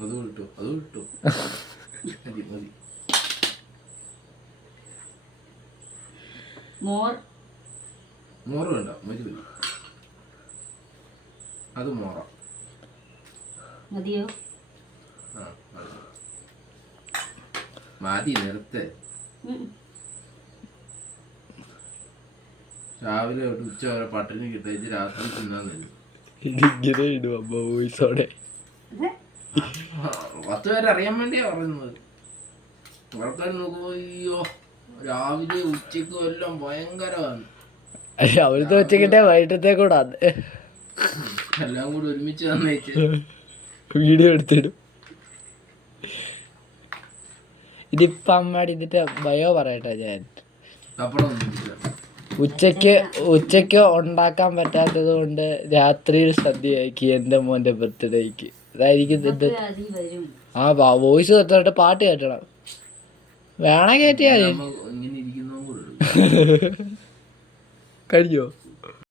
അത് വിട്ടു മതി. മോറ് വേണ്ട, മതി. അത് മോറ മതിയോ? മതി നേരത്തെ. രാവിലെ തൊട്ട് ഉച്ച വരെ പട്ടിണി കിട്ടേച്ച് രാത്രി തിന്നാൻ തരും. ഇങ്ങനെ ഇടും അമ്മ വോയിസോടെ. 10 പേരെ അറിയാൻ വേണ്ടിയാ പറയുന്നത്. ആൾക്കാർ നോക്കുമ്പോ അയ്യോ രാവിലെ ഉച്ചക്കും എല്ലാം ഭയങ്കരമാണ്. അവിടുത്തെ ഉച്ചക്കിട്ടേ വൈകിട്ടത്തേക്കൂടാ എല്ലാം കൂടി ഒരുമിച്ച് തന്നേച്ച് വീഡിയോ എടുത്തിടും. ഇതിപ്പോ അമ്മയുടെ ഇതിന്റെ ബയോ പറയട്ടെ. ഞാൻ ഉച്ചക്ക് ഉണ്ടാക്കാൻ പറ്റാത്തത് കൊണ്ട് രാത്രിയിൽ സദ്യയാക്കി എന്റെ മോന്റെ ബർത്ത്ഡേക്ക്. അതായിരിക്കും വോയിസ് തൊട്ട് പാട്ട് കേട്ടണം. വേണ കയറ്റിയാ കഴിഞ്ഞോ?